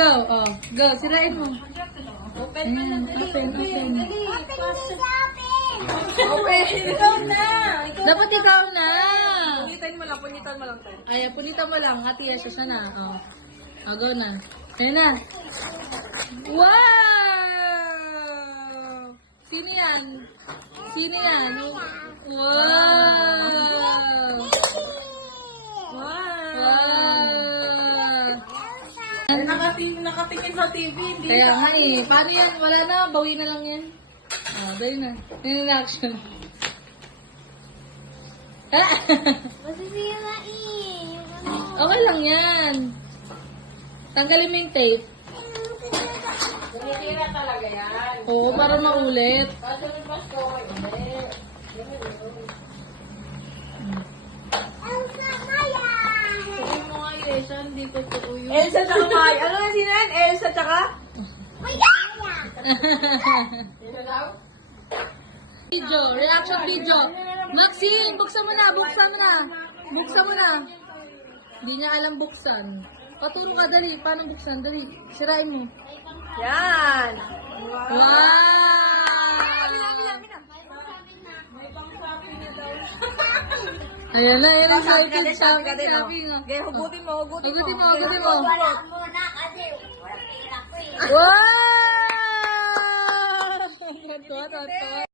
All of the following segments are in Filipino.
go. Oh, go. Sirain mo. Open mo na, dali. Open. Open. Ikaw na. Dapat ikaw na. Punitan mo lang tayo. Ay, punita mo lang. Ate Yesha, siya na. Oh. Oh, go na. Ayan na. Wow! Sino yan? Sino yan? Wow! Wow! Nakatingin sa TV. Hindi Kaya nga eh. Paano yan? Wala na. Bawi na lang yan. Oh, bawi na. Yan ang action. Masisira eh. Yung ano. Okay lang yan. Tanggalin mo yung tape. Tumitira talaga yan. Oo, para maulit. Kasi may pasto ko ulit. Elsa Maya! Sabihin mo nga, Yesha, hindi ko totoo yun. Elsa tsaka Maya. Ano na sino yan? Elsa tsaka? Maya! Yun daw? Video, reaction video. Maxine, buksan mo na, buksan mo na. Buksan mo na. Hindi niya alam buksan. Paturo ka, dali. Paano buksan? Dali. Sirain mo. Yan. Wow! Ayan na, ayan ang excited. Sabi nga. Okay, hugutin mo. Hugutin mo, hugutin mo. Wala muna kasi wala pera ko eh. Wow! Tuwa, tuwa, tuwa.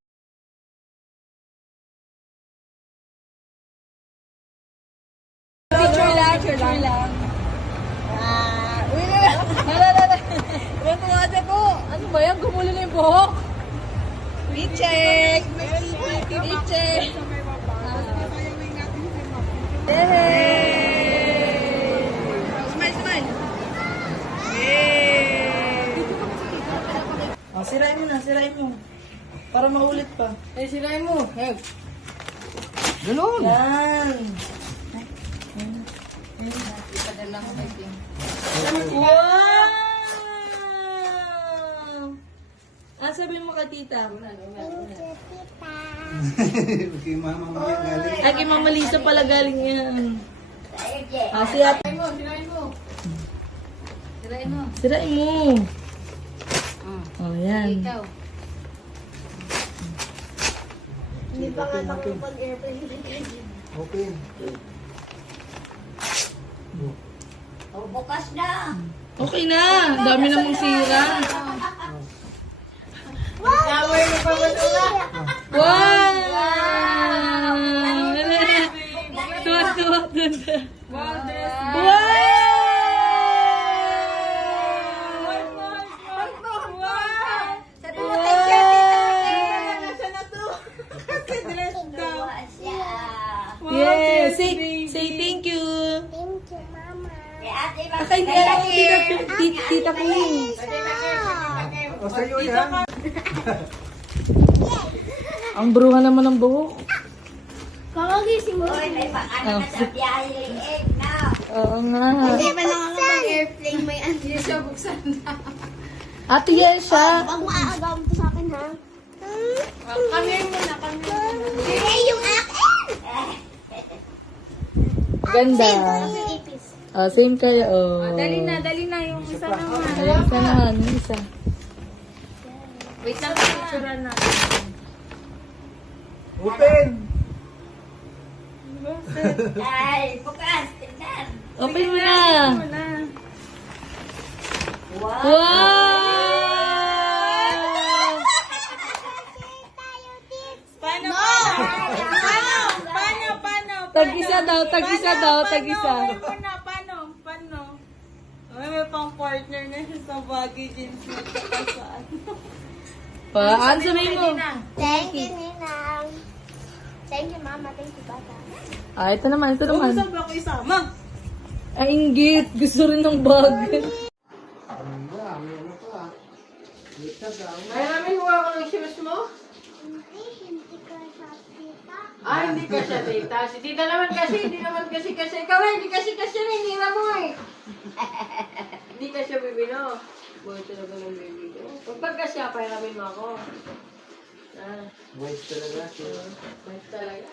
Picture lang, picture lang. Uy, Hala. Ito nga dyan po. Ano ba yan? Gumulo na yung buhok. I-check. I-check. Yay! Smile, smile. Yay! Oh, sirain mo na, sirain mo. Para maulit pa. Eh, sirain mo. Hey. Ganun. Yan. Wow! Ah, sabi mo ka, tita. Kay mama mo yan galing. Ay, kay Mama Lisa pala galing yan. Ah, si ate. Sirain mo. Sirain mo. Oh, yan. Ikaw. Hindi pa nga nakapag-airplane. Open. Oh, bukas na. Okay na. Dami na mong sira. Wow! Wow! Tuwa. Wow! Sa dumating siya, Tuwa siya. Yes. Say thank you. Thank you, Mama. Kay ate, Akay, tita ko yun. O sa'yo yan. Ang bruha naman ng buhok. Kakagising mo. Uy, may pang-ano ka sa biyahe liig na. Oo nga. Hindi pa nakakapag-airplane, may andyan siya buksan na. Ate Yesha. Pag maaagaw mo to sa akin, ha? Kami muna. Hey, yung akin! Ganda. Yung ipis. Oh, same kayo. Oh. Dali na yung isa naman. Ayan, isa naman. Yung isa. Wait lang, picturean na. Open! Ay, bukas. Tignan. Open mo na. Wow! Wow! Paano? Tag-isa daw, tag-isa daw, tag-isa. Paano? Ay, may pang partner na siya sa bagay jeans na saan. Ano sabihin mo? Thank you, Ninang. Thank you, Mama. Thank you, Bata. Ah, ito naman. Saan ba ako isama? Ay, inggit. Gusto rin ng bag. Ay, namin huwa ko ng shoes mo? Hindi ka sa tita. Ay, hindi ka siya, tita. Si tita naman kasi, hindi naman kasi. Ikaw hindi kasi rin, hira mo eh. Hindi ka siya bibino. Boy talaga ng baby ko. Pagka siya, pairamin mo ako. Ah, Boys talaga. bait talaga.